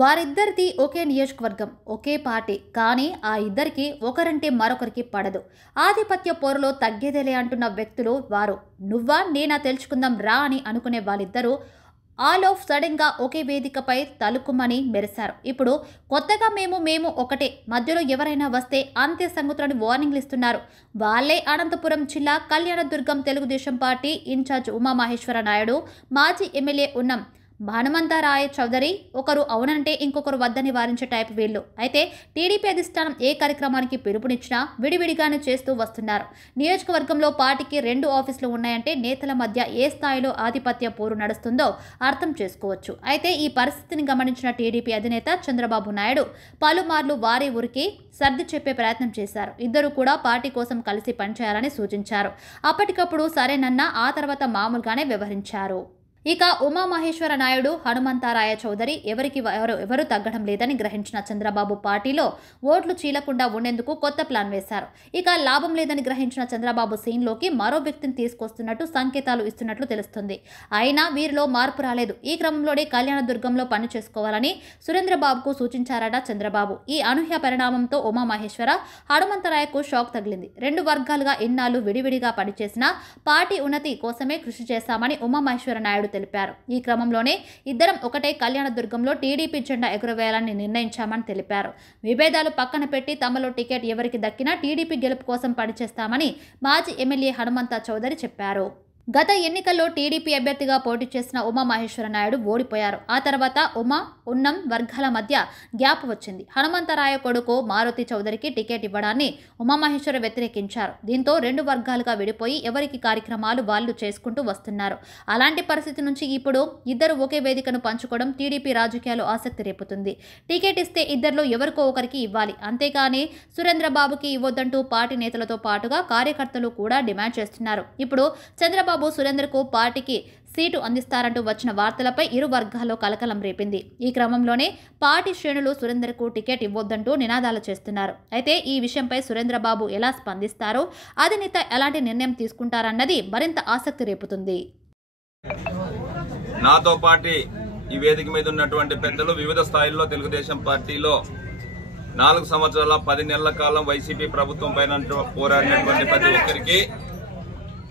వారిద్దరిది ఒకే నియోజకవర్గం, ఒకే పార్టీ. కానీ ఆ ఇద్దరికి ఒకరంటే మరొకరికి పడదు. ఆధిపత్య పోరులో తగ్గేదేలే అంటున్న వ్యక్తులు వారు. నువ్వా నేనా తెలుసుకుందాం రా అని అనుకునే వాళ్ళిద్దరూ ఆల్ ఆఫ్ సడన్గా ఒకే వేదికపై తలుక్కుమని మెరిశారు. ఇప్పుడు కొత్తగా మేము ఒకటే, మధ్యలో ఎవరైనా వస్తే అంత్య సంగతులని వార్నింగ్లు ఇస్తున్నారు. వాళ్ళే అనంతపురం జిల్లా కళ్యాణదుర్గం తెలుగుదేశం పార్టీ ఇన్ఛార్జ్ ఉమామహేశ్వర నాయుడు, మాజీ ఎమ్మెల్యే ఉన్నం హనుమంతరాయ చౌదరి. ఒకరు అవునంటే ఇంకొకరు వద్దని వారించే టైప్ వీళ్ళు. అయితే టీడీపీ అధిష్టానం ఏ కార్యక్రమానికి పిలుపునిచ్చినా విడివిడిగానే చేస్తూ వస్తున్నారు. నియోజకవర్గంలో పార్టీకి 2 ఆఫీసులు ఉన్నాయంటే నేతల మధ్య ఏ స్థాయిలో ఆధిపత్య పోరు నడుస్తుందో అర్థం చేసుకోవచ్చు. అయితే ఈ పరిస్థితిని గమనించిన టీడీపీ అధినేత చంద్రబాబు నాయుడు పలుమార్లు వారి ఊరికి సర్ది చెప్పే ప్రయత్నం చేశారు. ఇద్దరు కూడా పార్టీ కోసం కలిసి పనిచేయాలని సూచించారు. అప్పటికప్పుడు సరేనన్నా ఆ తర్వాత మామూలుగానే వ్యవహరించారు. ఇక ఉమామహేశ్వర నాయుడు, హనుమంతరాయ చౌదరి ఎవరు తగ్గడం లేదని గ్రహించిన చంద్రబాబు పార్టీలో ఓట్లు చీలకుండా ఉండేందుకు కొత్త ప్లాన్ వేశారు. ఇక లాభం లేదని గ్రహించిన చంద్రబాబు సీన్లోకి మరో వ్యక్తిని తీసుకొస్తున్నట్టు సంకేతాలు ఇస్తున్నట్లు తెలుస్తుంది. అయినా వీరిలో మార్పు రాలేదు. ఈ క్రమంలోనే కళ్యాణదుర్గంలో పని చేసుకోవాలని సురేంద్రబాబుకు సూచించారట చంద్రబాబు. ఈ అనూహ్య పరిణామంతో ఉమామహేశ్వర, హనుమంతరాయకు షాక్ తగిలింది. 2 వర్గాలుగా ఇన్నాళ్లు విడివిడిగా పనిచేసిన పార్టీ ఉన్నతి కోసమే కృషి చేశామని ఉమామహేశ్వర నాయుడు తెలిపారు. ఈ క్రమంలోనే ఇద్దరం ఒకటే కళ్యాణదుర్గంలో టీడీపీ జెండా ఎగురవేయాలని నిర్ణయించామని తెలిపారు. విభేదాలు పక్కన పెట్టి తమలో టికెట్ ఎవరికి దక్కినా టీడీపీ గెలుపు కోసం పనిచేస్తామని మాజీ ఎమ్మెల్యే హనుమంత చౌదరి చెప్పారు. గత ఎన్నికల్లో టీడీపీ అభ్యర్థిగా పోటీ చేసిన ఉమామహేశ్వర నాయుడు ఓడిపోయారు. ఆ తర్వాత ఉన్నం వర్గాల మధ్య గ్యాప్ వచ్చింది. హనుమంతరాయ కొడుకు మారుతి చౌదరికి టికెట్ ఇవ్వడాన్ని ఉమామహేశ్వర వ్యతిరేకించారు. దీంతో 2 వర్గాలుగా విడిపోయి ఎవరికి కార్యక్రమాలు వాళ్ళు చేసుకుంటూ వస్తున్నారు. అలాంటి పరిస్థితి నుంచి ఇప్పుడు ఇద్దరు ఒకే వేదికను పంచుకోవడం టీడీపీ రాజకీయాలు ఆసక్తి రేపుతుంది. టికెట్ ఇస్తే ఇద్దరిలో ఎవరికో ఒకరికి ఇవ్వాలి, అంతేగాని సురేంద్రబాబుకి ఇవ్వొద్దంటూ పార్టీ నేతలతో పాటుగా కార్యకర్తలు కూడా డిమాండ్ చేస్తున్నారు. ఇప్పుడు చంద్రబాబు సురేంద్రకు పార్టీకి సీటు అందిస్తారంటూ వచ్చిన వార్తలపై ఇరు వర్గాల్లో కలకలం రేపింది. ఈ క్రమంలోనే పార్టీ శ్రేణులు సురేందర్కు టికెట్ ఇవ్వొద్దంటూ నినాదాలు చేస్తున్నారు. అయితే ఈ విషయంపై సురేంద్రబాబు ఎలా స్పందిస్తారో, అధినేత ఎలాంటి నిర్ణయం తీసుకుంటారన్నది మరింత ఆసక్తి రేపుతుంది. నాతో పాటు ఈ వేదిక మీద ఉన్నటువంటి పెద్దలు వివిధ స్థాయిల్లో తెలుగుదేశం పార్టీలో 4 సంవత్సరాల 10 నెలల కాలం వైసీపీ ప్రభుత్వం పైన పోరాడినటువంటి ప్రతి ఒక్కరికి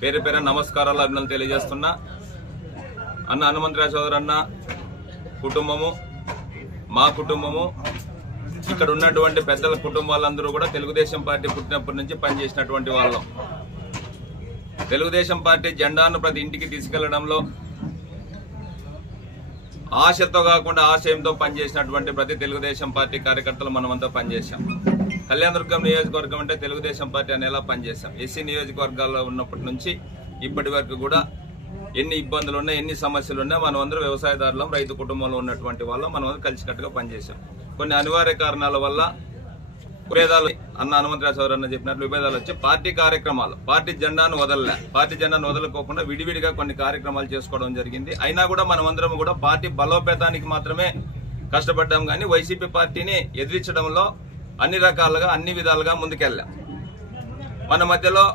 పేరు పేరు నమస్కారాలు, అభినందనలు తెలియజేస్తున్నా. అన్న హనుమంతరాయ చౌదరి అన్న కుటుంబము, మా కుటుంబము, ఇక్కడ ఉన్నటువంటి పెద్దల కుటుంబాలందరూ కూడా తెలుగుదేశం పార్టీ పుట్టినప్పటి నుంచి పనిచేసినటువంటి వాళ్ళం. తెలుగుదేశం పార్టీ జెండాను ప్రతి ఇంటికి తీసుకెళ్లడంలో ఆశతో కాకుండా ఆశయంతో పనిచేసినటువంటి ప్రతి తెలుగుదేశం పార్టీ కార్యకర్తలు మనమంతా పనిచేశాం. కళ్యాణదుర్గం నియోజకవర్గం అంటే తెలుగుదేశం పార్టీ అనేలా పనిచేశాం. ఎస్సీ నియోజకవర్గాల్లో ఉన్నప్పటి నుంచి ఇప్పటి వరకు కూడా ఎన్ని ఇబ్బందులు ఉన్నా, ఎన్ని సమస్యలు ఉన్నా మనం అందరూ వ్యవసాయదారులం, రైతు కుటుంబంలో ఉన్నటువంటి వాళ్ళం, మనం అందరూ కలిసికట్టుగా పనిచేశాం. కొన్ని అనివార్య కారణాల వల్ల విభేదాలు, అన్న హనుమంతరాయ చౌదరి అన్న చెప్పినట్లు విభేదాలు వచ్చి పార్టీ కార్యక్రమాలు, పార్టీ జెండాను వదలకోకుండా విడివిడిగా కొన్ని కార్యక్రమాలు చేసుకోవడం జరిగింది. అయినా కూడా మనమందరం కూడా పార్టీ బలోపేతానికి మాత్రమే కష్టపడ్డాం, కానీ వైసీపీ పార్టీని ఎదిరించడంలో అన్ని రకాలుగా అన్ని విధాలుగా ముందుకెళ్ళాం. మన మధ్యలో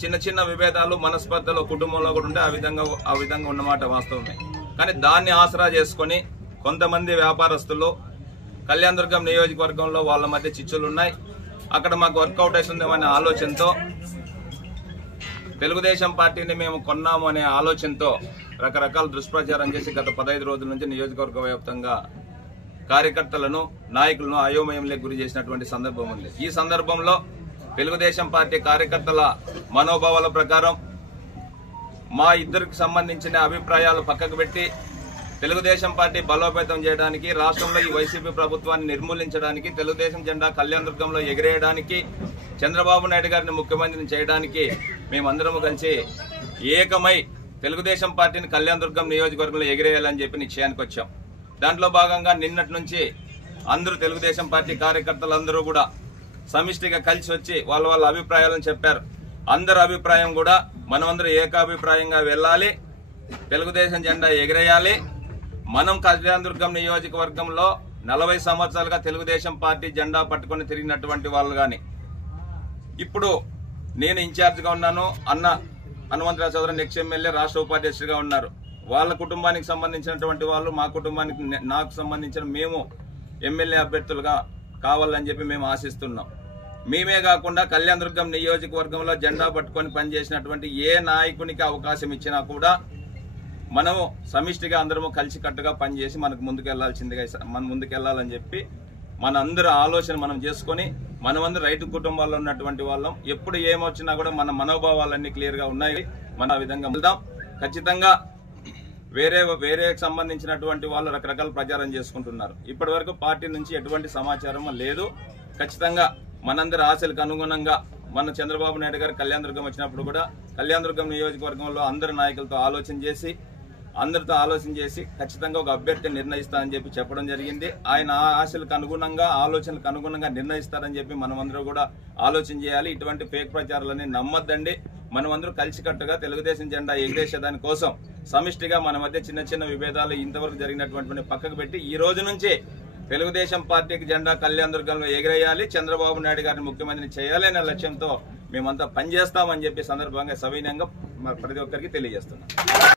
చిన్న చిన్న విభేదాలు, మనస్పర్ధలు కుటుంబంలో కూడా ఉంటే ఆ విధంగా ఉన్నమాట వాస్తవమే. కానీ దాన్ని ఆసరా చేసుకుని కొంతమంది వ్యాపారస్తులు కళ్యాణదుర్గం నియోజకవర్గంలో వాళ్ళ మధ్య చిచ్చులు ఉన్నాయి, అక్కడ మాకు వర్కౌట్ అవుతుందేమనే ఆలోచనతో, తెలుగుదేశం పార్టీని మేము కొన్నాము అనే ఆలోచనతో రకరకాల దుష్ప్రచారం చేసి గత 15 రోజుల నుంచి నియోజకవర్గ వ్యాప్తంగా కార్యకర్తలను, నాయకులను అయోమయంలోకి గురి చేసినటువంటి సందర్భం ఉంది. ఈ సందర్భంలో తెలుగుదేశం పార్టీ కార్యకర్తల మనోభావాల ప్రకారం మా ఇద్దరికి సంబంధించిన అభిప్రాయాలు పక్కకు పెట్టి తెలుగుదేశం పార్టీ బలోపేతం చేయడానికి, రాష్ట్రంలో ఈ వైసీపీ ప్రభుత్వాన్ని నిర్మూలించడానికి, తెలుగుదేశం జెండా కళ్యాణదుర్గంలో ఎగిరేయడానికి, చంద్రబాబు నాయుడు గారిని ముఖ్యమంత్రిని చేయడానికి మేమందరం కలిసి ఏకమై తెలుగుదేశం పార్టీని కళ్యాణదుర్గం నియోజకవర్గంలో ఎగిరేయాలని చెప్పి నిశ్చయానికి వచ్చాం. దాంట్లో భాగంగా నిన్నటి నుంచి అందరూ తెలుగుదేశం పార్టీ కార్యకర్తలందరూ కూడా సమిష్టిగా కలిసి వచ్చి వాళ్ళ అభిప్రాయాలను చెప్పారు. అందరి అభిప్రాయం కూడా మనమందరూ ఏకాభిప్రాయంగా వెళ్ళాలి, తెలుగుదేశం జెండా ఎగిరేయాలి. మనం కళ్యాణదుర్గం నియోజకవర్గంలో 40 సంవత్సరాలుగా తెలుగుదేశం పార్టీ జెండా పట్టుకుని తిరిగినటువంటి వాళ్ళు గాని, ఇప్పుడు నేను ఇన్ఛార్జిగా ఉన్నాను, అన్న హనుమంతరాయ చౌదరి నెక్స్ట్ ఎమ్మెల్యే రాష్ట్ర ఉపాధ్యక్షుడిగా ఉన్నారు. వాళ్ళ కుటుంబానికి సంబంధించినటువంటి వాళ్ళు, మా కుటుంబానికి నాకు సంబంధించిన మేము ఎమ్మెల్యే అభ్యర్థులుగా కావాలని చెప్పి మేము ఆశిస్తున్నాం. మేమే కాకుండా కళ్యాణదుర్గం నియోజకవర్గంలో జెండా పట్టుకొని పనిచేసినటువంటి ఏ నాయకునికి అవకాశం ఇచ్చినా కూడా మనము సమిష్టిగా అందరము కలిసికట్టుగా పనిచేసి మనకు ముందుకెళ్లాలని చెప్పి మనందరూ ఆలోచన మనం చేసుకొని మనమందరూ రైతు కుటుంబాల్లో ఉన్నటువంటి వాళ్ళం. ఎప్పుడు ఏమొచ్చినా కూడా మన మనోభావాలన్నీ క్లియర్ గా ఉన్నాయి. మన ఆ విధంగా వెళ్దాం. ఖచ్చితంగా వేరే సంబంధించినటువంటి వాళ్ళు రకరకాల ప్రచారం చేసుకుంటున్నారు. ఇప్పటి వరకు పార్టీ నుంచి ఎటువంటి సమాచారం లేదు. ఖచ్చితంగా మనందరి ఆశలకు అనుగుణంగా మన చంద్రబాబు నాయుడు గారు కళ్యాణదుర్గం వచ్చినప్పుడు కూడా కళ్యాణదుర్గం నియోజకవర్గంలో అందరి నాయకులతో అందరితో ఆలోచన చేసి ఖచ్చితంగా ఒక అభ్యర్థిని నిర్ణయిస్తారని చెప్పి చెప్పడం జరిగింది. ఆయన ఆశలకు అనుగుణంగా, ఆలోచనలకు అనుగుణంగా నిర్ణయిస్తారని చెప్పి మనమందరూ కూడా ఆలోచన చేయాలి. ఇటువంటి ఫేక్ ప్రచారాలన్నీ నమ్మద్దండి. మనమందరూ కలిసికట్టుగా తెలుగుదేశం జెండా ఎగిరేసే దానికోసం సమిష్టిగా మన మధ్య చిన్న విభేదాలు ఇంతవరకు జరిగినటువంటి పక్కకు పెట్టి ఈ రోజు నుంచి తెలుగుదేశం పార్టీకి జెండా కళ్యాణదుర్గంలో ఎగిరేయాలి, చంద్రబాబు నాయుడు గారిని ముఖ్యమంత్రిని చేయాలి అనే లక్ష్యంతో మేమంతా పనిచేస్తామని చెప్పి సందర్భంగా సవినయంగా ప్రతి ఒక్కరికి తెలియజేస్తున్నాం.